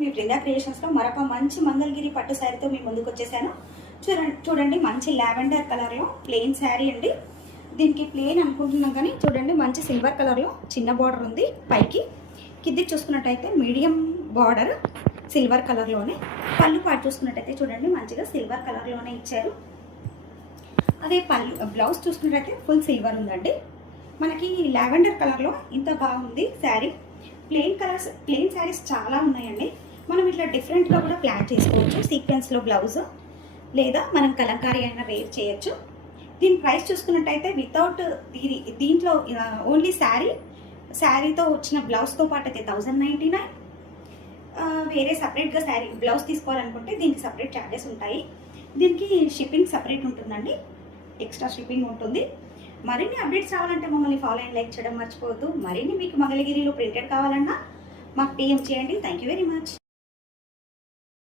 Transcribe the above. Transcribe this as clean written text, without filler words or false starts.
మీ బృందా క్రియేషన్స్లో మరొక మంచి మంగళగిరి పట్టు శారీతో మీ ముందుకు వచ్చేసాను. చూడండి మంచి లావెండర్ కలర్లో ప్లెయిన్ శారీ అండి. దీనికి ప్లెయిన్ అనుకుంటున్నాం కానీ చూడండి మంచి సిల్వర్ కలర్లో చిన్న బార్డర్ ఉంది. పైకి కిందికి చూసుకున్నట్టయితే మీడియం బార్డర్ సిల్వర్ కలర్లోనే. పళ్ళు పాటు చూసుకున్నట్టయితే చూడండి మంచిగా సిల్వర్ కలర్లోనే ఇచ్చారు. అదే పళ్ళు బ్లౌజ్ చూసుకున్నట్టయితే ఫుల్ సిల్వర్ ఉందండి. మనకి లావెండర్ కలర్లో ఇంత బాగుంది శారీ. ప్లెయిన్ శారీస్ చాలా ఉన్నాయండి. మనం ఇట్లా డిఫరెంట్గా కూడా ప్లాన్ చేసుకోవచ్చు. సీక్వెన్స్లో బ్లౌజ్ లేదా మనం కలంకారీ అయినా వేర్ చేయొచ్చు. దీని ప్రైస్ చూసుకున్నట్టయితే వితౌట్ దీంట్లో ఓన్లీ శారీతో వచ్చిన బ్లౌజ్తో పాటు అయితే 1099. వేరే సపరేట్గా శారీ బ్లౌజ్ తీసుకోవాలనుకుంటే దీనికి సపరేట్ ఛార్జెస్ ఉంటాయి. దీనికి షిప్పింగ్ సపరేట్ ఉంటుందండి, ఎక్స్ట్రా షిప్పింగ్ ఉంటుంది. మరిన్ని అప్డేట్స్ రావాలంటే మమ్మల్ని ఫాలో అండ్ లైక్ చేయడం మర్చిపోవద్దు. మరిన్ని మీకు మంగళగిరిలో ప్రింటెడ్ కావాలన్నా మాకు PM చేయండి. Thank you very much.